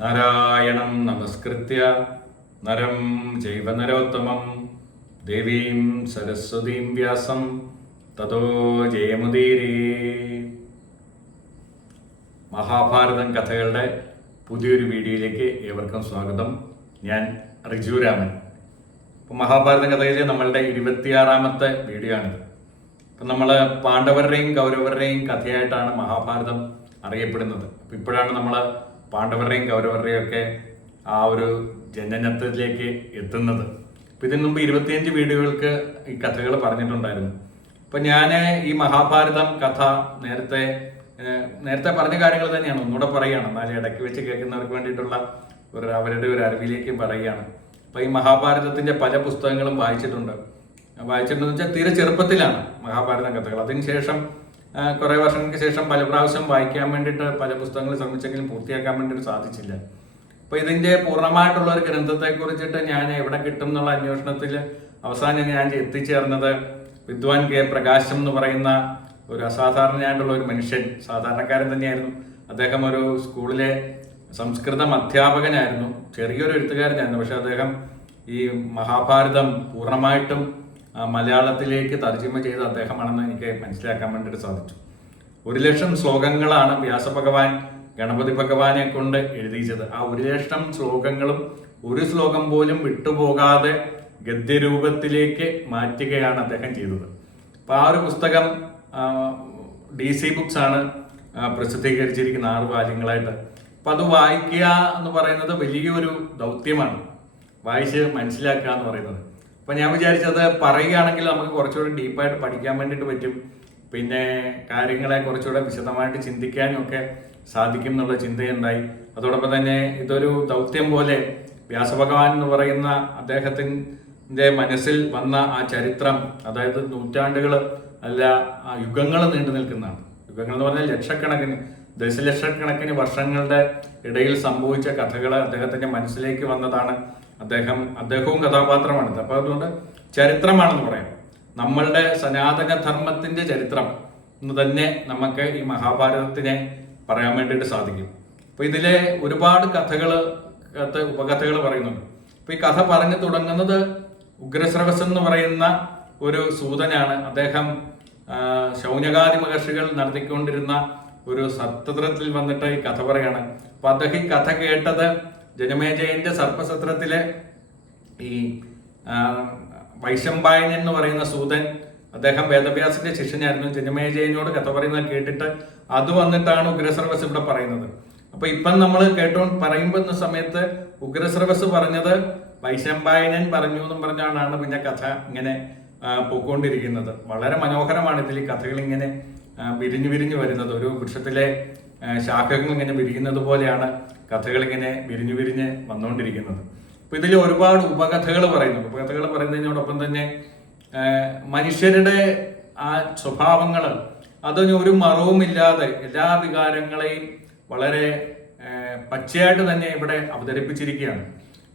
നാരായണം നമസ്കൃത്യ. നരം ജൈവനരോത്തമം ദേവീം സരസ്വതീം വ്യാസം. തതോ ജയമുദീരേ. മഹാഭാരതം കഥകളുടെ പുതിയൊരു വീഡിയോയിലേക്ക് ഏവർക്കും സ്വാഗതം. ഞാൻ റിജുരാമൻ ഇപ്പം മഹാഭാരത കഥയിലെ നമ്മളുടെ ഇരുപത്തിയാറാമത്തെ വീഡിയോ ആണ്. അപ്പം നമ്മൾ പാണ്ഡവരുടെയും കൗരവരുടെയും കഥയായിട്ടാണ് മഹാഭാരതം അറിയപ്പെടുന്നത്. അപ്പം ഇപ്പോഴാണ് നമ്മൾ പാണ്ഡവരുടെയും കൗരവരുടെയും ഒക്കെ ആ ഒരു ജനനത്തിലേക്ക് എത്തുന്നത്. അപ്പം ഇതിനു മുമ്പ് ഇരുപത്തിയഞ്ച് വീഡിയോകൾക്ക് ഈ കഥകൾ പറഞ്ഞിട്ടുണ്ടായിരുന്നു. അപ്പം ഞാൻ ഈ മഹാഭാരതം കഥ നേരത്തെ നേരത്തെ പറഞ്ഞ കാര്യങ്ങൾ തന്നെയാണ്. ഒന്നുകൂടെ പറയുകയാണ്. എന്നാലും ഇടയ്ക്ക് വെച്ച് കേൾക്കുന്നവർക്ക് വേണ്ടിയിട്ടുള്ള ഒരു അവരുടെ ഒരു അറിവിലേക്ക് പറയുകയാണ്. അപ്പം ഈ മഹാഭാരതത്തിന്റെ പല പുസ്തകങ്ങളും വായിച്ചിട്ടുണ്ട്. വായിച്ചിട്ടുണ്ടെന്ന് വെച്ചാൽ തീരെ ചെറുപ്പത്തിലാണ് മഹാഭാരതം കഥകൾ. അതിനുശേഷം കുറെ വർഷങ്ങൾക്ക് ശേഷം പല പ്രാവശ്യം വായിക്കാൻ വേണ്ടിയിട്ട് പല പുസ്തകങ്ങൾ ശ്രമിച്ചെങ്കിലും പൂർത്തിയാക്കാൻ വേണ്ടിയിട്ട് സാധിച്ചില്ല. അപ്പൊ ഇതിന്റെ പൂർണമായിട്ടുള്ള ഒരു ഗ്രന്ഥത്തെ കുറിച്ചിട്ട് ഞാൻ എവിടെ കിട്ടും എന്നുള്ള അന്വേഷണത്തിൽ അവസാനം ഞാൻ എത്തിച്ചേർന്നത് വിദ്വാൻ കെ പ്രകാശം എന്ന് പറയുന്ന ഒരു അസാധാരണയായിട്ടുള്ള ഒരു മനുഷ്യൻ സാധാരണക്കാരൻ തന്നെയായിരുന്നു. അദ്ദേഹം ഒരു സ്കൂളിലെ സംസ്കൃതം അധ്യാപകനായിരുന്നു. ചെറിയൊരു എഴുത്തുകാരനായിരുന്നു. പക്ഷെ അദ്ദേഹം ഈ മഹാഭാരതം പൂർണമായിട്ടും മലയാളത്തിലേക്ക് തർജിമ ചെയ്ത അദ്ദേഹമാണെന്ന് എനിക്ക് മനസ്സിലാക്കാൻ വേണ്ടിയിട്ട് സാധിച്ചു. ഒരു ലക്ഷം ശ്ലോകങ്ങളാണ് വ്യാസഭഗവാൻ ഗണപതി ഭഗവാനെ കൊണ്ട് എഴുതിച്ചത്. ആ ഒരു ലക്ഷം ശ്ലോകങ്ങളും ഒരു ശ്ലോകം പോലും വിട്ടുപോകാതെ ഗദ്യരൂപത്തിലേക്ക് മാറ്റുകയാണ് അദ്ദേഹം ചെയ്തത്. അപ്പൊ ആ ഒരു പുസ്തകം ഡി സി ബുക്സ് ആണ് പ്രസിദ്ധീകരിച്ചിരിക്കുന്ന ആറ് വാല്യങ്ങളായിട്ട്. അപ്പൊ അത് വായിക്കുക എന്ന് പറയുന്നത് വലിയൊരു ദൗത്യമാണ്. വായിച്ച് മനസ്സിലാക്കുക എന്ന് പറയുന്നത്. അപ്പൊ ഞാൻ വിചാരിച്ചത് പറയുകയാണെങ്കിൽ നമുക്ക് കുറച്ചുകൂടി ഡീപ്പായിട്ട് പഠിക്കാൻ വേണ്ടിയിട്ട് പറ്റും. പിന്നെ കാര്യങ്ങളെ കുറച്ചുകൂടെ വിശദമായിട്ട് ചിന്തിക്കാനും ഒക്കെ സാധിക്കും എന്നുള്ള ചിന്തയുണ്ടായി. അതോടൊപ്പം തന്നെ ഇതൊരു ദൗത്യം പോലെ വ്യാസഭഗവാൻ എന്ന് പറയുന്ന അദ്ദേഹത്തിന്റെ മനസ്സിൽ വന്ന ആ ചരിത്രം അതായത് നൂറ്റാണ്ടുകൾ അല്ല ആ യുഗങ്ങൾ നീണ്ടു നിൽക്കുന്നതാണ്. യുഗങ്ങൾ എന്ന് പറഞ്ഞാൽ ലക്ഷക്കണക്കിന് ദശലക്ഷക്കണക്കിന് വർഷങ്ങളുടെ ഇടയിൽ സംഭവിച്ച കഥകൾ അദ്ദേഹത്തിന്റെ മനസ്സിലേക്ക് വന്നതാണ്. അദ്ദേഹം അദ്ദേഹവും കഥാപാത്രമാണ് അപ്പൊ അതുകൊണ്ട് ചരിത്രമാണെന്ന് പറയാം. നമ്മളുടെ സനാതന ധർമ്മത്തിന്റെ ചരിത്രം എന്ന് തന്നെ നമുക്ക് ഈ മഹാഭാരതത്തിനെ പറയാൻ വേണ്ടിയിട്ട് സാധിക്കും. അപ്പൊ ഇതിലെ ഒരുപാട് കഥകൾ ഉപകഥകൾ പറയുന്നുണ്ട്. അപ്പൊ ഈ കഥ പറഞ്ഞു തുടങ്ങുന്നത് ഉഗ്രശ്രവസ് എന്ന് പറയുന്ന ഒരു സൂതനാണ്. അദ്ദേഹം ശൗനകാദി മഹർഷികൾ നടത്തിക്കൊണ്ടിരുന്ന ഒരു സത്രത്തിൽ വന്നിട്ട് ഈ കഥ പറയാണ്. അപ്പൊ അദ്ദേഹം ഈ കഥ കേട്ടത് ജനമേജയന്റെ സർപ്പസത്രത്തിലെ ഈ വൈശംബായൻ എന്ന് പറയുന്ന സൂതൻ അദ്ദേഹം വേദവ്യാസിന്റെ ശിഷ്യനായിരുന്നു. ജനമേജയനോട് കഥ പറയുന്നത് കേട്ടിട്ട് അത് വന്നിട്ടാണ് ഉഗ്രശ്രവസ് ഇവിടെ പറയുന്നത്. അപ്പൊ ഇപ്പം നമ്മൾ കേട്ടോ പറയുമ്പോൾ സമയത്ത് ഉഗ്രശ്രവസ് പറഞ്ഞത് വൈശംബായനൻ പറഞ്ഞു എന്നും പറഞ്ഞാണ് പിന്നെ കഥ ഇങ്ങനെ പോയിക്കൊണ്ടിരിക്കുന്നത്. വളരെ മനോഹരമാണ് ഇതിൽ ഈ കഥകൾ ഇങ്ങനെ വിരിഞ്ഞു വിരിഞ്ഞു വരുന്നത്. ഒരു വൃക്ഷത്തിലെ ശാഖകൾ ഇങ്ങനെ വിരിയുന്നത് പോലെയാണ് കഥകൾ ഇങ്ങനെ വിരിഞ്ഞു വിരിഞ്ഞ് വന്നുകൊണ്ടിരിക്കുന്നത്. അപ്പൊ ഇതിൽ ഒരുപാട് ഉപകഥകൾ പറയുന്നു ഉപകഥകൾ പറയുന്നതിനോടൊപ്പം തന്നെ മനുഷ്യരുടെ ആ സ്വഭാവങ്ങൾ അതൊന്നും ഒരു മറവുമില്ലാതെ എല്ലാ വികാരങ്ങളെയും വളരെ പച്ചയായിട്ട് തന്നെ ഇവിടെ അവതരിപ്പിച്ചിരിക്കുകയാണ്.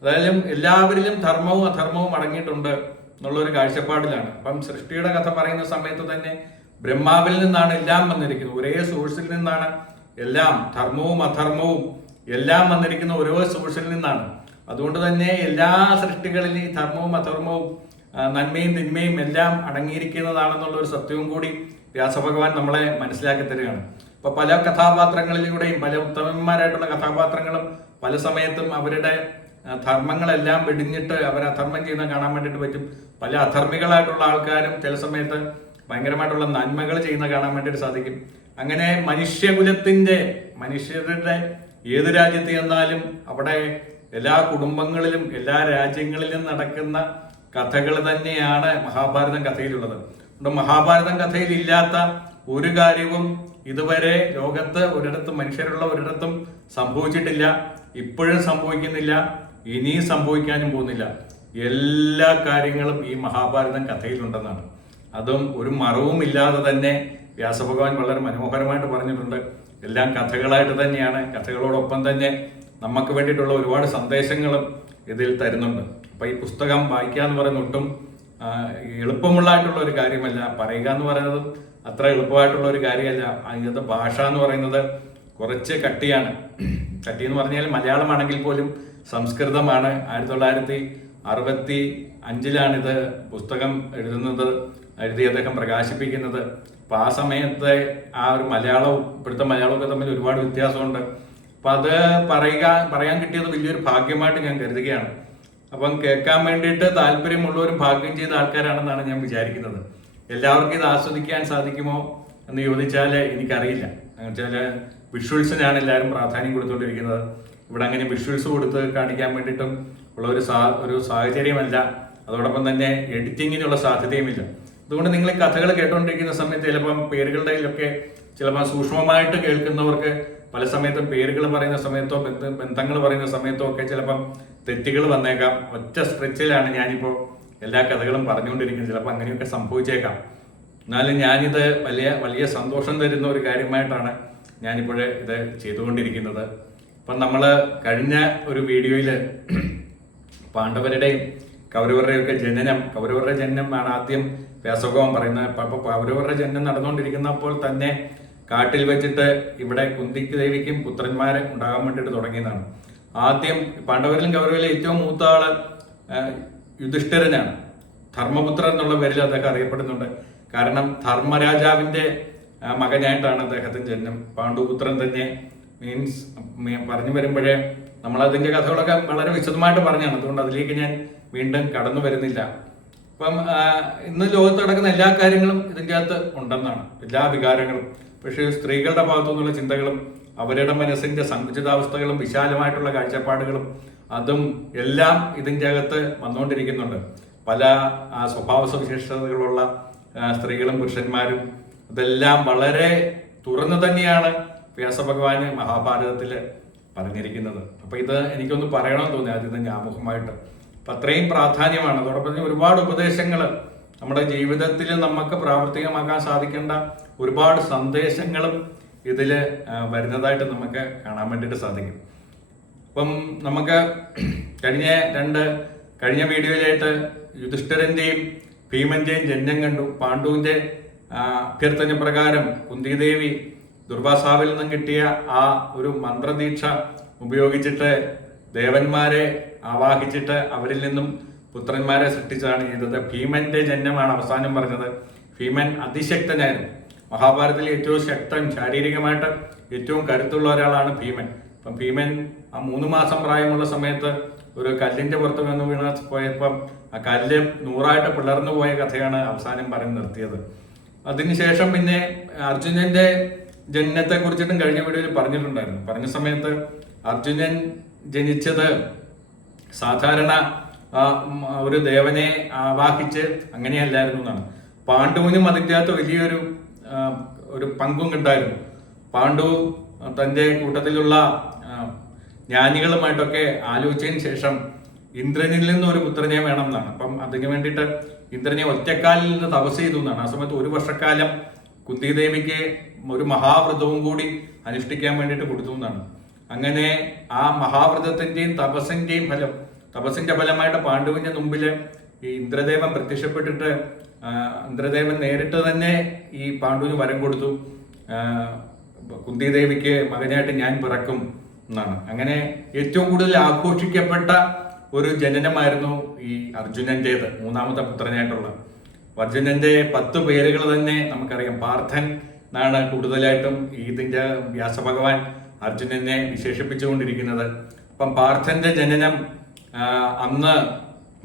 അതായാലും എല്ലാവരിലും ധർമ്മവും അധർമ്മവും അടങ്ങിയിട്ടുണ്ട് എന്നുള്ളൊരു കാഴ്ചപ്പാടിലാണ്. അപ്പം സൃഷ്ടിയുടെ കഥ പറയുന്ന സമയത്ത് തന്നെ ബ്രഹ്മാവിൽ നിന്നാണ് എല്ലാം വന്നിരിക്കുന്നത്. ഒരേ സോഴ്സിൽ നിന്നാണ് എല്ലാം ധർമ്മവും അധർമ്മവും എല്ലാം വന്നിരിക്കുന്ന ഓരോ സോഴ്സിൽ നിന്നാണ്. അതുകൊണ്ട് തന്നെ എല്ലാ സൃഷ്ടികളിലും ഈ ധർമ്മവും അധർമ്മവും നന്മയും തിന്മയും എല്ലാം അടങ്ങിയിരിക്കുന്നതാണെന്നുള്ള ഒരു സത്യവും കൂടി വ്യാസഭഗവാൻ നമ്മളെ മനസ്സിലാക്കി തരികയാണ്. അപ്പൊ പല കഥാപാത്രങ്ങളിലൂടെയും പല ഉത്തമന്മാരായിട്ടുള്ള കഥാപാത്രങ്ങളും പല സമയത്തും അവരുടെ ധർമ്മങ്ങളെല്ലാം വെടിഞ്ഞിട്ട് അവർ അധർമ്മം ചെയ്യുന്ന കാണാൻ വേണ്ടിയിട്ട് പറ്റും. പല അധർമ്മികളായിട്ടുള്ള ആൾക്കാരും ചില സമയത്ത് ഭയങ്കരമായിട്ടുള്ള നന്മകൾ ചെയ്യുന്ന കാണാൻ വേണ്ടിയിട്ട് സാധിക്കും. അങ്ങനെ മനുഷ്യകുലത്തിന്റെ മനുഷ്യരുടെ ഏത് രാജ്യത്ത് ചെന്നാലും അവിടെ എല്ലാ കുടുംബങ്ങളിലും എല്ലാ രാജ്യങ്ങളിലും നടക്കുന്ന കഥകൾ തന്നെയാണ് മഹാഭാരതം കഥയിലുള്ളത്. അതുകൊണ്ട് മഹാഭാരതം കഥയിൽ ഇല്ലാത്ത ഒരു കാര്യവും ഇതുവരെ ലോകത്ത് ഒരിടത്തും മനുഷ്യരുള്ള ഒരിടത്തും സംഭവിച്ചിട്ടില്ല. ഇപ്പോഴും സംഭവിക്കുന്നില്ല. ഇനിയും സംഭവിക്കാനും പോകുന്നില്ല. എല്ലാ കാര്യങ്ങളും ഈ മഹാഭാരതം കഥയിലുണ്ടെന്നാണ്. അതും ഒരു മറവും ഇല്ലാതെ തന്നെ വ്യാസഭഗവാൻ വളരെ മനോഹരമായിട്ട് പറഞ്ഞിട്ടുണ്ട്. എല്ലാം കഥകളായിട്ട് തന്നെയാണ്. കഥകളോടൊപ്പം തന്നെ നമുക്ക് വേണ്ടിയിട്ടുള്ള ഒരുപാട് സന്ദേശങ്ങളും ഇതിൽ തരുന്നുണ്ട്. അപ്പൊ ഈ പുസ്തകം വായിക്കുക എന്ന് പറയുന്ന ഒട്ടും എളുപ്പമുള്ള എളുപ്പമുള്ളതായിട്ടുള്ള ഒരു കാര്യമല്ല. പറയുക എന്ന് പറയുന്നത് അത്ര എളുപ്പമായിട്ടുള്ള ഒരു കാര്യമല്ല. അതിനകത്ത് ഭാഷ എന്ന് പറയുന്നത് കുറച്ച് കട്ടിയാണ്. കട്ടി എന്ന് പറഞ്ഞാൽ മലയാളമാണെങ്കിൽ പോലും സംസ്കൃതമാണ്. ആയിരത്തി തൊള്ളായിരത്തി അറുപത്തി അഞ്ചിലാണിത് പുസ്തകം എഴുതുന്നത് എഴുതി അദ്ദേഹം പ്രകാശിപ്പിക്കുന്നത്. അപ്പൊ ആ സമയത്തെ ആ ഒരു മലയാളവും ഇപ്പോഴത്തെ മലയാളമൊക്കെ തമ്മിൽ ഒരുപാട് വ്യത്യാസമുണ്ട്. അപ്പൊ അത് പറയുക പറയാൻ കിട്ടിയത് വലിയൊരു ഭാഗ്യമായിട്ട് ഞാൻ കരുതുകയാണ്. അപ്പം കേൾക്കാൻ വേണ്ടിയിട്ട് താല്പര്യമുള്ളവരും ഭാഗ്യം ചെയ്ത ആൾക്കാരാണെന്നാണ് ഞാൻ വിചാരിക്കുന്നത്. എല്ലാവർക്കും ഇത് ആസ്വദിക്കാൻ സാധിക്കുമോ എന്ന് ചോദിച്ചാൽ എനിക്കറിയില്ല. വെച്ചാൽ വിഷ്വൽസിനാണ് എല്ലാവരും പ്രാധാന്യം കൊടുത്തുകൊണ്ടിരിക്കുന്നത് ഇവിടെ അങ്ങനെ വിഷ്വൽസ് കൊടുത്ത് കാണിക്കാൻ വേണ്ടിയിട്ടും ഉള്ള ഒരു സാ ഒരു സാഹചര്യമല്ല. അതോടൊപ്പം തന്നെ എഡിറ്റിങ്ങിനുള്ള സാധ്യതയുമില്ല. അതുകൊണ്ട് നിങ്ങൾ ഈ കഥകൾ കേട്ടുകൊണ്ടിരിക്കുന്ന സമയത്ത് ചിലപ്പം പേരുകളുടെ ഇതിലൊക്കെ ചിലപ്പോൾ സൂക്ഷ്മമായിട്ട് കേൾക്കുന്നവർക്ക് പല സമയത്തും പേരുകൾ പറയുന്ന സമയത്തോ ബന്ധ ബന്ധങ്ങൾ പറയുന്ന സമയത്തോ ഒക്കെ ചിലപ്പം തെറ്റുകൾ വന്നേക്കാം. ഒറ്റ സ്ട്രെച്ചിലാണ് ഞാനിപ്പോൾ എല്ലാ കഥകളും പറഞ്ഞുകൊണ്ടിരിക്കുന്നത്. ചിലപ്പോൾ അങ്ങനെയൊക്കെ സംഭവിച്ചേക്കാം. എന്നാലും ഞാനിത് വലിയ വലിയ സന്തോഷം തരുന്ന ഒരു കാര്യമായിട്ടാണ് ഞാനിപ്പോൾ ഇത് ചെയ്തുകൊണ്ടിരിക്കുന്നത്. അപ്പം നമ്മൾ കഴിഞ്ഞ ഒരു വീഡിയോയിൽ പാണ്ഡവരുടെയും കൗരവരുടെയും ഒക്കെ ജനനം കൗരവരുടെ ജനനമാണ് ആദ്യം വ്യാസഭവൻ പറയുന്നത് അപ്പൊ അവരവരുടെ ജന്മം നടന്നുകൊണ്ടിരിക്കുന്നപ്പോൾ തന്നെ കാട്ടിൽ വെച്ചിട്ട് ഇവിടെ കുന്തിക്ക് ദേവിക്കും പുത്രന്മാരെ ഉണ്ടാകാൻ വേണ്ടിയിട്ട് തുടങ്ങിയതാണ്. ആദ്യം പാണ്ഡവരിലും കൗരവരിലും ഏറ്റവും മൂത്ത ആൾ യുധിഷ്ഠിരനാണ്. ധർമ്മപുത്രൻ എന്നുള്ള പേരിൽ അദ്ദേഹം അറിയപ്പെടുന്നുണ്ട്. കാരണം ധർമ്മരാജാവിന്റെ മകനായിട്ടാണ് അദ്ദേഹത്തിന്റെ ജന്മം. പാണ്ഡുപുത്രൻ തന്നെ മീൻസ് പറഞ്ഞു വരുമ്പോഴേ നമ്മൾ അതിന്റെ കഥകളൊക്കെ വളരെ വിശദമായിട്ട് പറഞ്ഞാണ്. അതുകൊണ്ട് അതിലേക്ക് ഞാൻ വീണ്ടും കടന്നു വരുന്നില്ല. അപ്പം ആ, ഇന്ന് ലോകത്ത് നടക്കുന്ന എല്ലാ കാര്യങ്ങളും ഇതിന്റെ അകത്ത് ഉണ്ടെന്നാണ്. എല്ലാ വികാരങ്ങളും. പക്ഷേ സ്ത്രീകളുടെ ഭാഗത്തു നിന്നുള്ള ചിന്തകളും അവരുടെ മനസ്സിന്റെ സങ്കുചിതാവസ്ഥകളും വിശാലമായിട്ടുള്ള കാഴ്ചപ്പാടുകളും അതും എല്ലാം ഇതിന്റെ അകത്ത് വന്നുകൊണ്ടിരിക്കുന്നുണ്ട്. പല സ്വഭാവ സവിശേഷതകളുള്ള സ്ത്രീകളും പുരുഷന്മാരും ഇതെല്ലാം വളരെ തുറന്നു തന്നെയാണ് വ്യാസഭഗവാന് മഹാഭാരതത്തിൽ പറഞ്ഞിരിക്കുന്നത്. അപ്പോൾ ഇത് എനിക്കൊന്ന് പറയണമെന്ന് തോന്നി ആദ്യം ആമുഖമായിട്ട് അപ്പൊ അത്രയും പ്രാധാന്യമാണ്. അതോടൊപ്പം തന്നെ ഒരുപാട് ഉപദേശങ്ങൾ നമ്മുടെ ജീവിതത്തിൽ നമുക്ക് പ്രാവർത്തികമാക്കാൻ സാധിക്കേണ്ട ഒരുപാട് സന്ദേശങ്ങളും ഇതിൽ വരുന്നതായിട്ട് നമുക്ക് കാണാൻ വേണ്ടിയിട്ട് സാധിക്കും. അപ്പം നമുക്ക് കഴിഞ്ഞ രണ്ട് കഴിഞ്ഞ വീഡിയോയിലായിട്ട് യുധിഷ്ഠിരന്റെയും ഭീമന്റെയും ജന്യം കണ്ടു. പാണ്ഡുവിന്റെ ആ, അഭ്യർത്ഥന പ്രകാരം കുന്തിദേവി ദുർവാസാവിൽ നിന്നും കിട്ടിയ ആ ഒരു മന്ത്രദീക്ഷ ഉപയോഗിച്ചിട്ട് ദേവന്മാരെ ആവാഹിച്ചിട്ട് അവരിൽ നിന്നും പുത്രന്മാരെ സൃഷ്ടിച്ചതാണ് ചെയ്തത്. ഭീമന്റെ ജന്മമാണ് അവസാനം പറഞ്ഞത്. ഭീമൻ അതിശക്തനായിരുന്നു. മഹാഭാരതത്തിൽ ഏറ്റവും ശക്തൻ ശാരീരികമായിട്ട് ഏറ്റവും കരുത്തുള്ള ഒരാളാണ് ഭീമൻ. അപ്പം ഭീമൻ ആ മൂന്ന് മാസം പ്രായമുള്ള സമയത്ത് ഒരു കല്ലിന്റെ പുറത്ത് വന്ന് വീണ പോയപ്പം ആ കല്ല് നൂറായിട്ട് പിളർന്നു പോയ കഥയാണ് അവസാനം പറഞ്ഞ് നിർത്തിയത്. അതിനുശേഷം പിന്നെ അർജുനന്റെ ജനനത്തെ കുറിച്ചിട്ടും കഴിഞ്ഞ വീഡിയോയിൽ പറഞ്ഞിട്ടുണ്ടായിരുന്നു. പറഞ്ഞ സമയത്ത് അർജുനൻ ജനിച്ചത് സാധാരണ ഒരു ദേവനെ ആവാഹിച്ച് അങ്ങനെയല്ലായിരുന്നു എന്നാണ്. പാണ്ഡുവിനും അതിന്റെ വലിയൊരു ഒരു പങ്കും ഉണ്ടായിരുന്നു. പാണ്ഡു തന്റെ കൂട്ടത്തിലുള്ള ജ്ഞാനികളുമായിട്ടൊക്കെ ആലോചിച്ചതിന് ശേഷം ഇന്ദ്രനിൽ നിന്ന് ഒരു പുത്രനെ വേണം എന്നാണ്. അപ്പം അതിന് വേണ്ടിയിട്ട് ഇന്ദ്രനെ ഒറ്റക്കാലിൽ നിന്ന് തപസ് ചെയ്തു എന്നാണ്. ആ സമയത്ത് ഒരു വർഷക്കാലം കുന്തിദേവിക്ക് ഒരു മഹാവ്രതവും കൂടി അനുഷ്ഠിക്കാൻ വേണ്ടിയിട്ട് കൊടുത്തു എന്നാണ്. അങ്ങനെ ആ മഹാവ്രതത്തിന്റെയും തപസ്സിന്റെയും ഫലം തപസ്സിന്റെ ഫലമായിട്ട് പാണ്ഡുവിന്റെ മുമ്പിൽ ഈ ഇന്ദ്രദേവൻ പ്രത്യക്ഷപ്പെട്ടിട്ട് ഇന്ദ്രദേവൻ നേരിട്ട് തന്നെ ഈ പാണ്ഡുവിന് വരം കൊടുത്തു. കുന്തിദേവിക്ക് മകനായിട്ട് ഞാൻ പിറക്കും എന്നാണ്. അങ്ങനെ ഏറ്റവും കൂടുതൽ ആഘോഷിക്കപ്പെട്ട ഒരു ജനനമായിരുന്നു ഈ അർജുനന്റേത് മൂന്നാമത്തെ പുത്രനായിട്ടുള്ള. അർജുനന്റെ പത്ത് പേരുകൾ തന്നെ നമുക്കറിയാം. പാർത്ഥൻ എന്നാണ് കൂടുതലായിട്ടും ഇതിന്റെ വ്യാസഭഗവാൻ. അർജുനനെ വിശേഷിപ്പിച്ചുകൊണ്ടിരിക്കുന്നത്. അപ്പം പാർത്ഥന്റെ ജനനം അന്ന്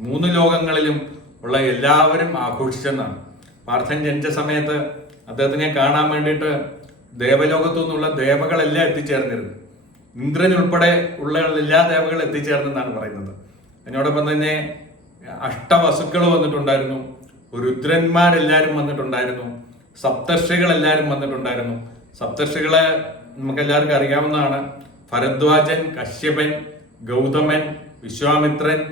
മൂന്ന് ലോകങ്ങളിലും ഉള്ള എല്ലാവരും ആഘോഷിച്ചെന്നാണ്. പാർത്ഥൻ ജനിച്ച സമയത്ത് അദ്ദേഹത്തിനെ കാണാൻ വേണ്ടിയിട്ട് ദേവലോകത്തു നിന്നുള്ള ദേവകളെല്ലാം എത്തിച്ചേർന്നിരുന്നു. ഇന്ദ്രൻ ഉൾപ്പെടെ ഉള്ള എല്ലാ ദേവകളും എത്തിച്ചേർന്നെന്നാണ് പറയുന്നത്. അതിനോടൊപ്പം തന്നെ അഷ്ടവസുക്കൾ വന്നിട്ടുണ്ടായിരുന്നു. രുദ്രന്മാരെല്ലാരും വന്നിട്ടുണ്ടായിരുന്നു. സപ്തർഷികൾ എല്ലാവരും വന്നിട്ടുണ്ടായിരുന്നു. സപ്തർഷികളെ നമുക്ക് എല്ലാവർക്കും അറിയാവുന്നതാണ്. ഭരദ്വാജൻ കശ്യപൻ ഗൗതമൻ വിശ്വാമിത്രൻ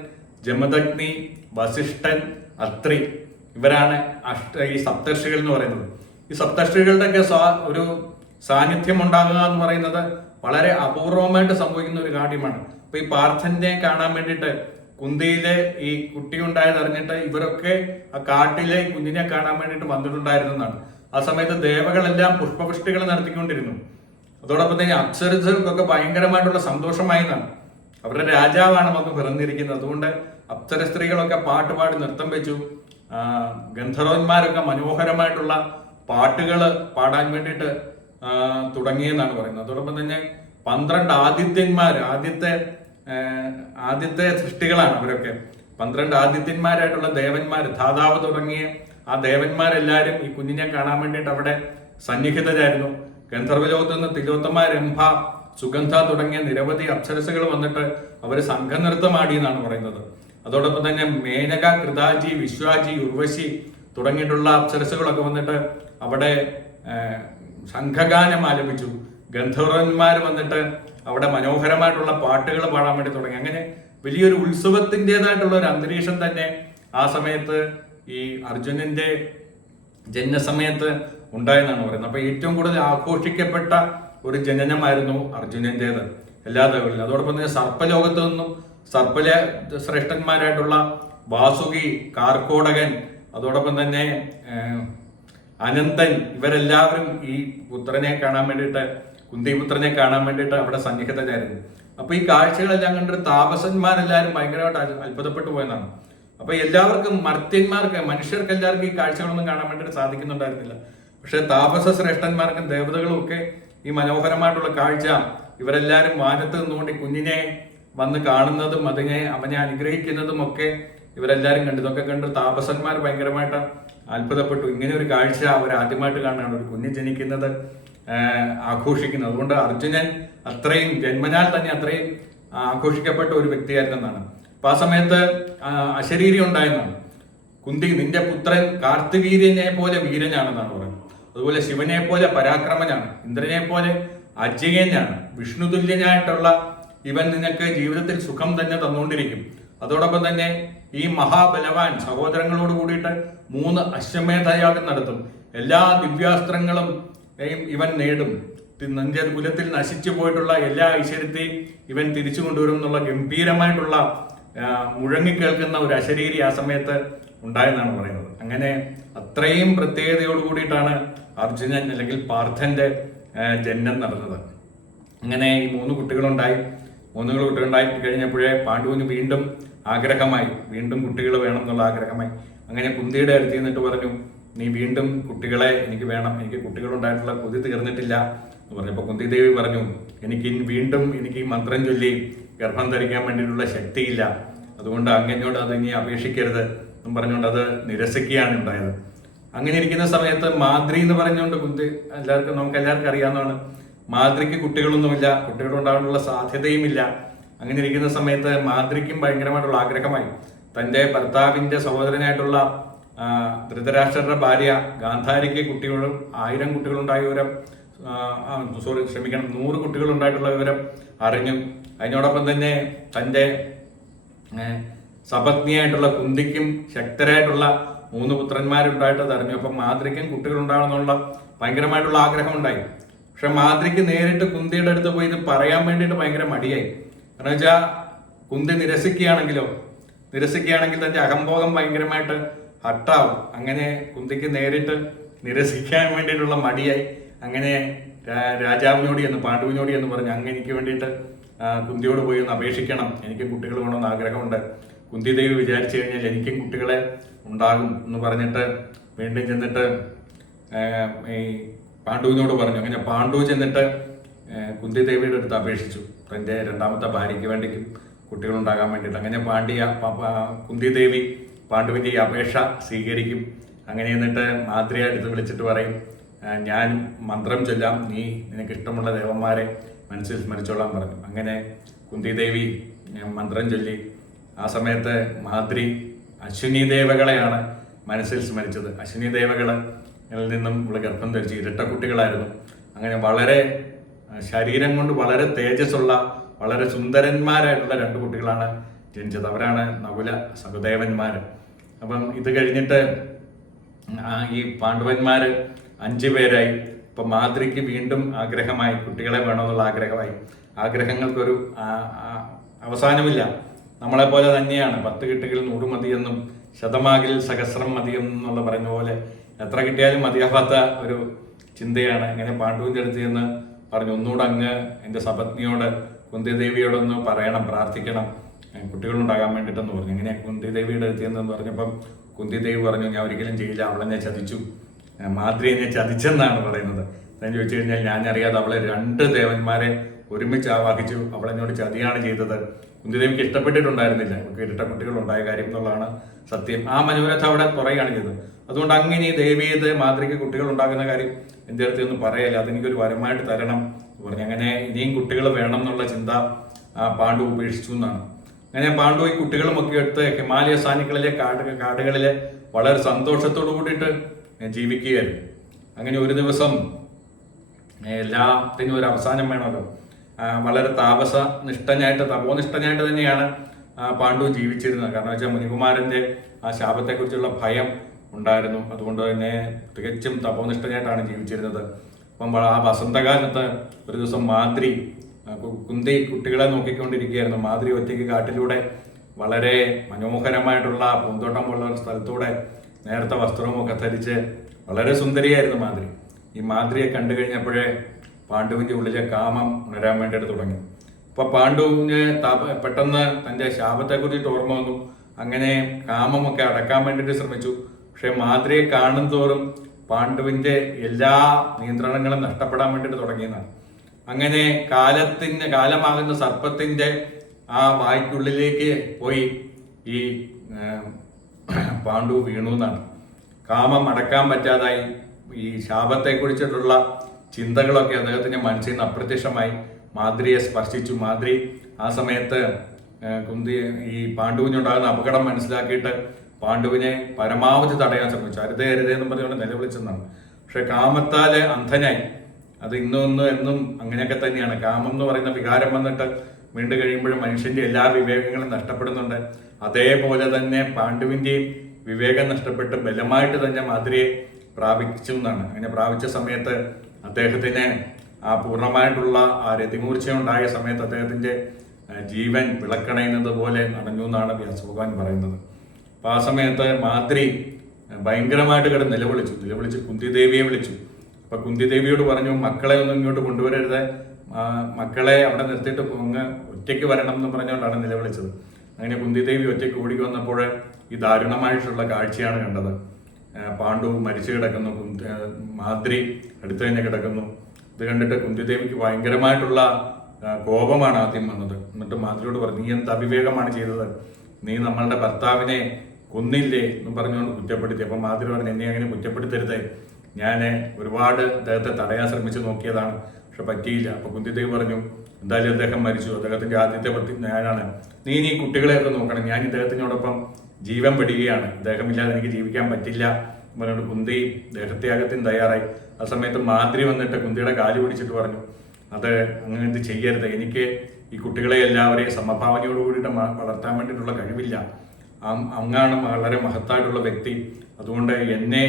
ജമദഗ്നി വസിഷ്ഠൻ അത്രി. ഇവരാണ് അഷ്ട ഈ സപ്തർഷികൾ എന്ന് പറയുന്നത്. ഈ സപ്തർഷികളുടെ ഒക്കെ സ്വാ- ഒരു സാന്നിധ്യം ഉണ്ടാകുക എന്ന് പറയുന്നത് വളരെ അപൂർവമായിട്ട് സംഭവിക്കുന്ന ഒരു കാര്യമാണ്. അപ്പൊ ഈ പാർത്ഥനെ കാണാൻ വേണ്ടിയിട്ട് കുന്തിയിലെ ഈ കുട്ടി ഉണ്ടായതറിഞ്ഞിട്ട് ഇവരൊക്കെ ആ കാട്ടിലെ കുഞ്ഞിനെ കാണാൻ വേണ്ടിയിട്ട് വന്നിട്ടുണ്ടായിരുന്നതാണ്. ആ സമയത്ത് ദേവകളെല്ലാം പുഷ്പവൃഷ്ടികൾ നടത്തിക്കൊണ്ടിരുന്നു. അതോടൊപ്പം തന്നെ അപ്സരസുകൾക്കൊക്കെ ഭയങ്കരമായിട്ടുള്ള സന്തോഷമായി എന്നാണ് അവരുടെ രാജാവാണ് നമുക്ക് പിറന്നിരിക്കുന്നത്. അതുകൊണ്ട് അപ്സര സ്ത്രീകളൊക്കെ പാട്ട് പാടി നൃത്തം വെച്ചു. ഗന്ധർവന്മാരൊക്കെ മനോഹരമായിട്ടുള്ള പാട്ടുകൾ പാടാൻ വേണ്ടിയിട്ട് തുടങ്ങിയെന്നാണ് പറയുന്നത്. അതോടൊപ്പം തന്നെ പന്ത്രണ്ട് ആദിത്യന്മാർ ആദ്യത്തെ ആദ്യത്തെ സൃഷ്ടികളാണ് അവരൊക്കെ. പന്ത്രണ്ട് ആദിത്യന്മാരായിട്ടുള്ള ദേവന്മാർ ധാതാവ് തുടങ്ങിയ ആ ദേവന്മാരെല്ലാവരും ഈ കുഞ്ഞിനെ കാണാൻ വേണ്ടിയിട്ട് അവിടെ സന്നിഹിതരായിരുന്നു. ഗന്ധർവലോകത്ത് നിന്ന് തിലോത്തമ രംഭ സുഗന്ധ തുടങ്ങിയ നിരവധി അപ്സരസുകൾ വന്നിട്ട് അവർ സംഘനൃത്തമാടി എന്നാണ് പറയുന്നത്. അതോടൊപ്പം തന്നെ മേനക കൃതാജി വിശ്വാജി ഉർവശി തുടങ്ങിയിട്ടുള്ള അപ്സരസുകളൊക്കെ വന്നിട്ട് അവിടെ സംഘഗാനം ആലപിച്ചു. ഗന്ധർവന്മാർ വന്നിട്ട് അവിടെ മനോഹരമായിട്ടുള്ള പാട്ടുകൾ പാടാൻ വേണ്ടി തുടങ്ങി. അങ്ങനെ വലിയൊരു ഉത്സവത്തിന്റെതായിട്ടുള്ള ഒരു അന്തരീക്ഷം തന്നെ ആ സമയത്ത് ഈ അർജുനന്റെ ജനനസമയത്ത് ഉണ്ടായെന്നാണ് പറയുന്നത്. അപ്പൊ ഏറ്റവും കൂടുതൽ ആഘോഷിക്കപ്പെട്ട ഒരു ജനനമായിരുന്നു അർജുനന്റേത് എല്ലാ ദേവകളിലും അതോടൊപ്പം തന്നെ സർപ്പലോകത്ത് നിന്നും സർപ്പല ശ്രേഷ്ഠന്മാരായിട്ടുള്ള വാസുകി കാർക്കോടകൻ അതോടൊപ്പം തന്നെ അനന്തൻ ഇവരെല്ലാവരും ഈ പുത്രനെ കാണാൻ വേണ്ടിയിട്ട് കുന്തിപുത്രനെ കാണാൻ വേണ്ടിയിട്ട് അവിടെ സന്നിഹിതരായിരുന്നു. അപ്പൊ ഈ കാഴ്ചകളെല്ലാം കണ്ടിട്ട് താപസന്മാരെല്ലാവരും ഭയങ്കരമായിട്ട് അത്ഭു- അത്ഭുതപ്പെട്ടു പോയെന്നാണ്. അപ്പൊ എല്ലാവർക്കും മർത്യന്മാർക്ക് മനുഷ്യർക്ക് എല്ലാവർക്കും ഈ കാഴ്ചകളൊന്നും കാണാൻ വേണ്ടിയിട്ട് സാധിക്കുന്നുണ്ടായിരുന്നില്ല. പക്ഷെ താപസ ശ്രേഷ്ഠന്മാർക്കും ദേവതകളും ഒക്കെ ഈ മനോഹരമായിട്ടുള്ള കാഴ്ച ഇവരെല്ലാരും വാനത്ത് നിന്നുകൊണ്ട് കുഞ്ഞിനെ വന്ന് കാണുന്നതും അതിനെ അവനെ അനുഗ്രഹിക്കുന്നതും ഒക്കെ ഇവരെല്ലാരും കണ്ടു. ഇതൊക്കെ കണ്ട് താപസന്മാർ ഭയങ്കരമായിട്ട് അത്ഭുതപ്പെട്ടു. ഇങ്ങനെ ഒരു കാഴ്ച അവർ ആദ്യമായിട്ട് കാണുകയാണ്. ഒരു കുഞ്ഞ് ജനിക്കുന്നത് ആഘോഷിക്കുന്നത്. അതുകൊണ്ട് അർജുനൻ അത്രയും ജന്മനാൽ തന്നെ അത്രയും ആഘോഷിക്കപ്പെട്ട ഒരു വ്യക്തിയായിരുന്നെന്നാണ്. അപ്പൊ ആ സമയത്ത് അശരീരി ഉണ്ടായെന്നാണ് കുന്തി നിന്റെ പുത്രൻ കാർത്തിവീര്യനെ പോലെ വീരനാണെന്നാണ് പറയുന്നത്. അതുപോലെ ശിവനെ പോലെ പരാക്രമനാണ് ഇന്ദ്രനെ പോലെ അജയനാണ് വിഷ്ണു തുല്യനായിട്ടുള്ള ഇവൻ നിനക്ക് ജീവിതത്തിൽ സുഖം തന്നെ തന്നുകൊണ്ടിരിക്കും. അതോടൊപ്പം തന്നെ ഈ മഹാബലവാൻ സഹോദരങ്ങളോട് കൂടിയിട്ട് മൂന്ന് അശ്വമേധയാഗം നടത്തും. എല്ലാ ദിവ്യാസ്ത്രങ്ങളും ഇവൻ നേടും. നന്ദി കുലത്തിൽ നശിച്ചു പോയിട്ടുള്ള എല്ലാ ഐശ്വര്യത്തെയും ഇവൻ തിരിച്ചു കൊണ്ടുവരും എന്നുള്ള ഗംഭീരമായിട്ടുള്ള മുഴങ്ങിക്കേൾക്കുന്ന ഒരു അശരീരി ആ സമയത്ത് ഉണ്ടായെന്നാണ് പറയുന്നത്. അങ്ങനെ അത്രയും പ്രത്യേകതയോട് കൂടിയിട്ടാണ് അർജുനൻ അല്ലെങ്കിൽ പാർത്ഥന്റെ ജനനം നടന്നത്. അങ്ങനെ ഈ മൂന്ന് കുട്ടികളുണ്ടായി. മൂന്ന് കുട്ടികളുണ്ടായി. കഴിഞ്ഞപ്പോഴേ പാണ്ഡുവിന് വീണ്ടും ആഗ്രഹമായി. വീണ്ടും കുട്ടികൾ വേണം എന്നുള്ള ആഗ്രഹമായി. അങ്ങനെ കുന്തിയുടെ അടുത്ത് നിന്നിട്ട് പറഞ്ഞു നീ വീണ്ടും കുട്ടികളെ എനിക്ക് വേണം. എനിക്ക് കുട്ടികളുണ്ടായിട്ടുള്ള കൊതി തീർന്നിട്ടില്ല. എന്ന് പറഞ്ഞപ്പോൾ കുന്തി ദേവി പറഞ്ഞു എനിക്ക് വീണ്ടും എനിക്ക് ഈ മന്ത്രം ചൊല്ലി ഗർഭം ധരിക്കാൻ വേണ്ടിയിട്ടുള്ള ശക്തിയില്ല. അതുകൊണ്ട് അങ്ങനോട് അത് ഇനി അപേക്ഷിക്കരുത്. എന്നും പറഞ്ഞുകൊണ്ട് അത് നിരസിക്കുകയാണ് ഉണ്ടായത്. അങ്ങനെ ഇരിക്കുന്ന സമയത്ത് മാദ്രി എന്ന് പറഞ്ഞുകൊണ്ട് കുന്തി എല്ലാവർക്കും നമുക്ക് എല്ലാവർക്കും അറിയാവുന്നതാണ്. മാദ്രിക്ക് കുട്ടികളൊന്നുമില്ല കുട്ടികളുണ്ടാകാനുള്ള സാധ്യതയുമില്ല. അങ്ങനെ ഇരിക്കുന്ന സമയത്ത് മാദ്രിക്കും ഭയങ്കരമായിട്ടുള്ള ആഗ്രഹമായി. തന്റെ ഭർത്താവിന്റെ സഹോദരനായിട്ടുള്ള ധൃതരാഷ്ട്രരുടെ ഭാര്യ ഗാന്ധാരിക്ക് കുട്ടികളും ആയിരം കുട്ടികളുണ്ടായ വിവരം സോറി ക്ഷമിക്കണം നൂറ് കുട്ടികളുണ്ടായിട്ടുള്ള വിവരം അറിഞ്ഞു. അതിനോടൊപ്പം തന്നെ ഏഹ് സപത്നിയായിട്ടുള്ള കുന്തിക്കും ശക്തരായിട്ടുള്ള മൂന്ന് പുത്രന്മാരുണ്ടായിട്ട് അറിഞ്ഞു. അപ്പം മാതൃക്കും കുട്ടികളുണ്ടാകണമെന്നുള്ള ഭയങ്കരമായിട്ടുള്ള ആഗ്രഹം ഉണ്ടായി പക്ഷെ മാതൃക്ക് നേരിട്ട് കുന്തിയുടെ അടുത്ത് പോയി ഇത് പറയാൻ വേണ്ടിയിട്ട് ഭയങ്കര മടിയായി. കാരണം വെച്ചാൽ കുന്തി നിരസിക്കുകയാണെങ്കിലോ നിരസിക്കുകയാണെങ്കിൽ തന്റെ അഹംബോധം ഭയങ്കരമായിട്ട് ഹട്ടാവും. അങ്ങനെ കുന്തിക്ക് നേരിട്ട് നിരസിക്കാൻ വേണ്ടിയിട്ടുള്ള മടിയായി. അങ്ങനെ രാജാവിനോട് എന്ന് പാണ്ഡുവിനോട് എന്ന് പറഞ്ഞു അങ്ങനെ എനിക്ക് വേണ്ടിയിട്ട് കുന്തിയോട് പോയി ഒന്ന് അപേക്ഷിക്കണം. എനിക്ക് കുട്ടികൾ വേണമെന്ന് ആഗ്രഹമുണ്ട്. കുന്തി ദേവി വിചാരിച്ചു കഴിഞ്ഞാൽ എനിക്കും കുട്ടികളെ ഉണ്ടാകും എന്ന് പറഞ്ഞിട്ട് വീണ്ടും ചെന്നിട്ട് ഈ പാണ്ഡുവിനോട് പറഞ്ഞു. അങ്ങനെ പാണ്ഡു ചെന്നിട്ട് കുന്തിദേവിയുടെ അടുത്ത് അപേക്ഷിച്ചു. തന്റെ രണ്ടാമത്തെ ഭാര്യയ്ക്ക് വേണ്ടിക്കും കുട്ടികളുണ്ടാകാൻ വേണ്ടിയിട്ട്. അങ്ങനെ പാണ്ഡ്യ കുന്തിദേവി പാണ്ഡുവിന്റെ ഈ അപേക്ഷ സ്വീകരിക്കും. അങ്ങനെ എന്നിട്ട് മാതൃയെ അടുത്ത് വിളിച്ചിട്ട് പറയും ഞാൻ മന്ത്രം ചൊല്ലാം. നീ നിനക്ക് ഇഷ്ടമുള്ള ദേവന്മാരെ മനസ്സിൽ സ്മരിച്ചോളാൻ പറഞ്ഞു. അങ്ങനെ കുന്തിദേവി മന്ത്രം ചൊല്ലി. ആ സമയത്ത് മാദ്രി അശ്വിനി ദേവകളെയാണ് മനസ്സിൽ സ്മരിച്ചത്. അശ്വിനി ദേവകളിൽ നിന്നും ഇവിടെ ഗർഭം ധരിച്ച് ഇരട്ട കുട്ടികളായിരുന്നു. അങ്ങനെ വളരെ ശരീരം കൊണ്ട് വളരെ തേജസ്സുള്ള വളരെ സുന്ദരന്മാരായിട്ടുള്ള രണ്ട് കുട്ടികളാണ് ജനിച്ചത്. അവരാണ് നകുല സഹദേവന്മാർ അപ്പം ഇത് കഴിഞ്ഞിട്ട് ഈ പാണ്ഡവന്മാർ അഞ്ചു പേരായി. ഇപ്പം മാതൃക്ക് വീണ്ടും ആഗ്രഹമായി കുട്ടികളെ വേണമെന്നുള്ള ആഗ്രഹമായി. ആഗ്രഹങ്ങൾക്കൊരു അവസാനമില്ല. നമ്മളെ പോലെ തന്നെയാണ്. പത്ത് കിട്ടുകിൽ നൂറ് മതിയെന്നും ശതമാകിൽ സഹസ്രം മതിയെന്നും എന്നുള്ള പറഞ്ഞ പോലെ എത്ര കിട്ടിയാലും മതിയാവാത്ത ഒരു ചിന്തയാണ്. ഇങ്ങനെ പാണ്ഡുവിന്റെ അടുത്ത് ചെന്ന് പറഞ്ഞു ഒന്നുകൂടെ അങ്ങ് എന്റെ സപത്നിയോട് കുന്തിദേവിയോടൊന്ന് പറയണം പ്രാർത്ഥിക്കണം. കുട്ടികളുണ്ടാകാൻ വേണ്ടിയിട്ടെന്ന് പറഞ്ഞു. ഇങ്ങനെ കുന്തിദേവിയുടെ അടുത്ത് അടുത്തിയെന്ന് പറഞ്ഞപ്പം കുന്തിദേവി പറഞ്ഞു ഞാൻ ഒരിക്കലും ചെയ്യില്ല. ഞാൻ ചതിച്ചു. മാതൃ എന്നെ ചതിച്ചെന്നാണ് പറയുന്നത്. ഞാൻ ചോദിച്ചു കഴിഞ്ഞാൽ ഞാൻ അറിയാതെ അവളെ രണ്ട് ദേവന്മാരെ ഒരുമിച്ച് ആവാഹിച്ചു. അവളെന്നോട് ചതിയാണ് ചെയ്തത്. കുന്തിദേവിക്ക് ഇഷ്ടപ്പെട്ടിട്ടുണ്ടായിരുന്നില്ല നമുക്ക് ഇരട്ട കുട്ടികൾ ഉണ്ടായ കാര്യം എന്നുള്ളതാണ് സത്യം. ആ മനോരഥ അവിടെ പറയുകയാണ് ചെയ്തത്. അതുകൊണ്ട് അങ്ങനെ ഈ ദേവീത് മാതൃക കുട്ടികൾ ഉണ്ടാകുന്ന കാര്യം എന്റെ അടുത്ത് ഒന്നും പറയല്ല. അതെനിക്കൊരു വരമായിട്ട് തരണം. പറഞ്ഞു അങ്ങനെ ഇനിയും കുട്ടികൾ വേണം എന്നുള്ള ചിന്ത പാണ്ഡു ഉപേക്ഷിച്ചു എന്നാണ്. അങ്ങനെ പാണ്ഡു ഈ കുട്ടികളുമൊക്കെ എടുത്ത് ഹിമാലയ സാനികളിലെ കാട് കാടുകളിലെ വളരെ സന്തോഷത്തോടു കൂടിയിട്ട് ജീവിക്കുകയായിരുന്നു. അങ്ങനെ ഒരു ദിവസം എല്ലാത്തിനും ഒരു അവസാനം വേണമല്ലോ. വളരെ താപസ നിഷ്ഠനായിട്ട് തപോനിഷ്ഠനായിട്ട് തന്നെയാണ് പാണ്ഡു ജീവിച്ചിരുന്നത്. കാരണം വെച്ചാൽ മുനികുമാരന്റെ ആ ശാപത്തെക്കുറിച്ചുള്ള ഭയം ഉണ്ടായിരുന്നു. അതുകൊണ്ട് തന്നെ തികച്ചും തപോനിഷ്ഠനായിട്ടാണ് ജീവിച്ചിരുന്നത്. അപ്പം ആ വസന്തകാലത്ത് ഒരു ദിവസം മാദ്രി ആ, കുന്തി കുട്ടികളെ നോക്കിക്കൊണ്ടിരിക്കുകയായിരുന്നു. മാദ്രി ഒറ്റയ്ക്ക് കാട്ടിലൂടെ വളരെ മനോഹരമായിട്ടുള്ള പൂന്തോട്ടം പോലുള്ള ഒരു സ്ഥലത്തൂടെ നേരത്തെ വസ്ത്രമൊക്കെ ധരിച്ച് വളരെ സുന്ദരിയായിരുന്നു മാദ്രി ഈ മാദ്രിയെ കണ്ടു കഴിഞ്ഞപ്പോഴേ പാണ്ഡുവിന്റെ ഉള്ളിലെ കാമം ഉണരാൻ വേണ്ടിയിട്ട് തുടങ്ങി. അപ്പൊ പാണ്ഡുവിന് പെട്ടെന്ന് തന്റെ ശാപത്തെ കുറിച്ചിട്ട് ഓർമ്മ വന്നു. അങ്ങനെ കാമമൊക്കെ അടക്കാൻ വേണ്ടിയിട്ട് ശ്രമിച്ചു. പക്ഷേ മാതൃയെ കാണും തോറും പാണ്ഡുവിന്റെ എല്ലാ നിയന്ത്രണങ്ങളും നഷ്ടപ്പെടാൻ വേണ്ടിയിട്ട് തുടങ്ങിയെന്നാണ്. അങ്ങനെ കാലത്തിന്റെ കാലമാകുന്ന സർപ്പത്തിന്റെ ആ വായ്ക്കുള്ളിലേക്ക് പോയി ഈ പാണ്ഡു വീണു എന്നാണ്. കാമം അടക്കാൻ പറ്റാതായി. ഈ ശാപത്തെ കുറിച്ചിട്ടുള്ള ചിന്തകളൊക്കെ അദ്ദേഹത്തിന്റെ മനസ്സിൽ നിന്ന് അപ്രത്യക്ഷമായി. മാദ്രിയെ സ്പർശിച്ചു. മാദ്രി ആ സമയത്ത് കുന്തി ഈ പാണ്ഡുവിനുണ്ടാകുന്ന അപകടം മനസ്സിലാക്കിയിട്ട് പാണ്ഡുവിനെ പരമാവധി തടയാൻ ശ്രമിച്ചു. അരുതേ അരുതേ എന്നും പറഞ്ഞുകൊണ്ട് നിലവിളിച്ചെന്നാണ്. പക്ഷെ കാമത്താൽ അന്ധനായി. അത് ഇന്നും ഇന്നും എന്നും അങ്ങനെയൊക്കെ തന്നെയാണ്. കാമം എന്ന് പറയുന്ന വികാരം വന്നിട്ട് വീണ്ടും കഴിയുമ്പോഴും മനുഷ്യന്റെ എല്ലാ വിവേകങ്ങളും നഷ്ടപ്പെടുന്നുണ്ട്. അതേപോലെ തന്നെ പാണ്ഡുവിന്റെയും വിവേകം നഷ്ടപ്പെട്ട് ബലമായിട്ട് തന്നെ മാതിരിയെ പ്രാപിച്ചു എന്നാണ്. അങ്ങനെ പ്രാപിച്ച സമയത്ത് അദ്ദേഹത്തിന് ആ പൂർണമായിട്ടുള്ള ആ രതിമൂർച്ച ഉണ്ടായ സമയത്ത് അദ്ദേഹത്തിന്റെ ജീവൻ വിളക്കണയുന്നത് പോലെ നടഞ്ഞു എന്നാണ് വ്യാസഭഗവാൻ പറയുന്നത്. അപ്പൊ ആ സമയത്ത് മാത്രി ഭയങ്കരമായിട്ട് കിടന്ന് നിലവിളിച്ചു. നിലവിളിച്ച് കുന്തിദേവിയെ വിളിച്ചു. അപ്പോൾ കുന്തിദേവിയോട് പറഞ്ഞു മക്കളെ ഒന്നും ഇങ്ങോട്ട് കൊണ്ടുവരരുത്. മക്കളെ അവിടെ നിർത്തിയിട്ട് അങ്ങ് ഒറ്റയ്ക്ക് വരണം എന്ന് പറഞ്ഞുകൊണ്ടാണ് നിലവിളിച്ചത്. അങ്ങനെ കുന്തിദേവി ഒറ്റയ്ക്ക് ഓടി ഈ ദാരുണമായിട്ടുള്ള കാഴ്ചയാണ് കണ്ടത്. പാണ്ഡു മരിച്ചു കിടക്കുന്നു മാദ്രി അടുത്തു തന്നെ കിടക്കുന്നു. ഇത് കണ്ടിട്ട് കുന്തിദേവിക്ക് ഭയങ്കരമായിട്ടുള്ള കോപമാണ് ആദ്യം വന്നത്. എന്നിട്ട് മാദ്രിയോട് പറഞ്ഞു നീ എന്ത് അവിവേകമാണ് ചെയ്തത്? നീ നമ്മളുടെ ഭർത്താവിനെ കൊന്നില്ലേ? എന്ന് പറഞ്ഞുകൊണ്ട് കുറ്റപ്പെടുത്തി. അപ്പൊ മാതിരി പറഞ്ഞു എന്നെ അങ്ങനെ കുറ്റപ്പെടുത്തരുതേ. ഞാൻ ഒരുപാട് അദ്ദേഹത്തെ തടയാൻ ശ്രമിച്ചു നോക്കിയതാണ്. പക്ഷെ പറ്റിയില്ല. അപ്പൊ കുന്തിദേവി പറഞ്ഞു എന്തായാലും അദ്ദേഹം മരിച്ചു. അദ്ദേഹത്തിന്റെ ആദ്യത്തെ പത്തി ഞാനാണ്. നീ നീ കുട്ടികളെയൊക്കെ നോക്കണം. ഞാൻ ഇദ്ദേഹത്തിനോടൊപ്പം ജീവൻ പെടുകയാണ്. ദേഹമില്ലാതെ എനിക്ക് ജീവിക്കാൻ പറ്റില്ല പറഞ്ഞുകൊണ്ട് കുന്തി ദേഹത്യാഗത്തിന് തയ്യാറായി. ആ സമയത്ത് മാതിരി വന്നിട്ട് കുന്തിയുടെ കാൽ പിടിച്ചിട്ട് പറഞ്ഞു അത് അങ്ങനെ ഇത് ചെയ്യരുത്. എനിക്ക് ഈ കുട്ടികളെ എല്ലാവരെയും സമഭാവനയോട് കൂടിയിട്ട് വളർത്താൻ വേണ്ടിയിട്ടുള്ള കഴിവില്ല. അങ്ങാണ് വളരെ മഹത്തായിട്ടുള്ള വ്യക്തി. അതുകൊണ്ട് എന്നെ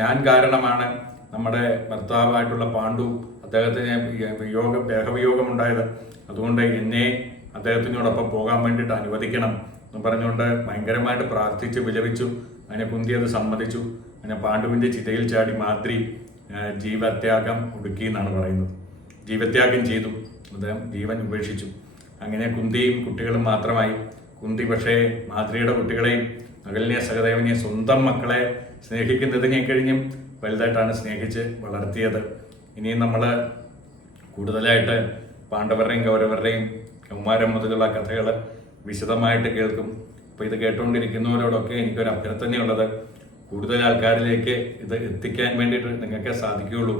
ഞാൻ കാരണമാണ് നമ്മുടെ ഭർത്താവായിട്ടുള്ള പാണ്ഡു അദ്ദേഹത്തിന് യോഗ വിയോഗം ദേഹവിയോഗം ഉണ്ടായത്. അതുകൊണ്ട് എന്നെ അദ്ദേഹത്തിനോടൊപ്പം പോകാൻ വേണ്ടിയിട്ട് അനുവദിക്കണം. എന്ന് പറഞ്ഞുകൊണ്ട് ഭയങ്കരമായിട്ട് പ്രാർത്ഥിച്ച് വിലപിച്ചു അങ്ങനെ കുന്തി അത് സമ്മതിച്ചു. അങ്ങനെ പാണ്ഡുവിന്റെ ചിതയിൽ ചാടി മാത്രി ജീവത്യാഗം ഒടുക്കി എന്നാണ് പറയുന്നത്. ജീവത്യാഗം ചെയ്തു. അദ്ദേഹം ജീവൻ ഉപേക്ഷിച്ചു. അങ്ങനെ കുന്തിയും കുട്ടികളും മാത്രമായി. കുന്തി പക്ഷേ മാദ്രിയുടെ കുട്ടികളെയും അകലിനെ സഹദേവനെ സ്വന്തം മക്കളെ സ്നേഹിക്കുന്നതിനെ കഴിഞ്ഞും വലുതായിട്ടാണ് സ്നേഹിച്ച് വളർത്തിയത്. ഇനിയും നമ്മൾ കൂടുതലായിട്ട് പാണ്ഡവരുടെയും കൗരവരുടെയും കൗമാരം മുതലുള്ള കഥകൾ വിശദമായിട്ട് കേൾക്കും. അപ്പോൾ ഇത് കേട്ടുകൊണ്ടിരിക്കുന്നവരോടൊക്കെ എനിക്കൊരു അഭ്യർത്ഥനയുള്ളത് കൂടുതൽ ആൾക്കാരിലേക്ക് ഇത് എത്തിക്കാൻ വേണ്ടിയിട്ട് നിങ്ങൾക്ക് സാധിക്കുകയുള്ളൂ.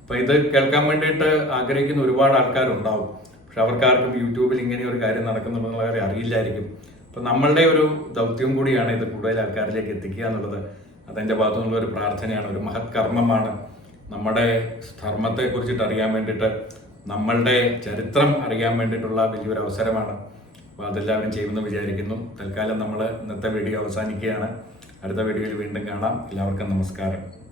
അപ്പോൾ ഇത് കേൾക്കാൻ വേണ്ടിയിട്ട് ആഗ്രഹിക്കുന്ന ഒരുപാട് ആൾക്കാരുണ്ടാവും. പക്ഷെ അവർക്കാർക്കും യൂട്യൂബിൽ ഇങ്ങനെ ഒരു കാര്യം നടക്കുന്നുണ്ടെന്നുള്ള കാര്യം അറിയില്ലായിരിക്കും. അപ്പം നമ്മളുടെ ഒരു ദൗത്യം കൂടിയാണ് ഇത് കൂടുതൽ ആൾക്കാരിലേക്ക് എത്തിക്കുക എന്നുള്ളത്. അതെന്റെ ഭാഗത്തു നിന്നുള്ള ഒരു പ്രാർത്ഥനയാണ് ഒരു മഹത് കർമ്മമാണ്. നമ്മുടെ ധർമ്മത്തെ കുറിച്ചിട്ട് അറിയാൻ വേണ്ടിയിട്ട് നമ്മളുടെ ചരിത്രം അറിയാൻ വേണ്ടിയിട്ടുള്ള വലിയൊരു അവസരമാണ്. അപ്പോൾ അതെല്ലാവരും ചെയ്യുമെന്ന് വിചാരിക്കുന്നു. തൽക്കാലം നമ്മൾ ഇന്നത്തെ വീഡിയോ അവസാനിക്കുകയാണ്. അടുത്ത വീഡിയോയിൽ വീണ്ടും കാണാം. എല്ലാവർക്കും നമസ്കാരം.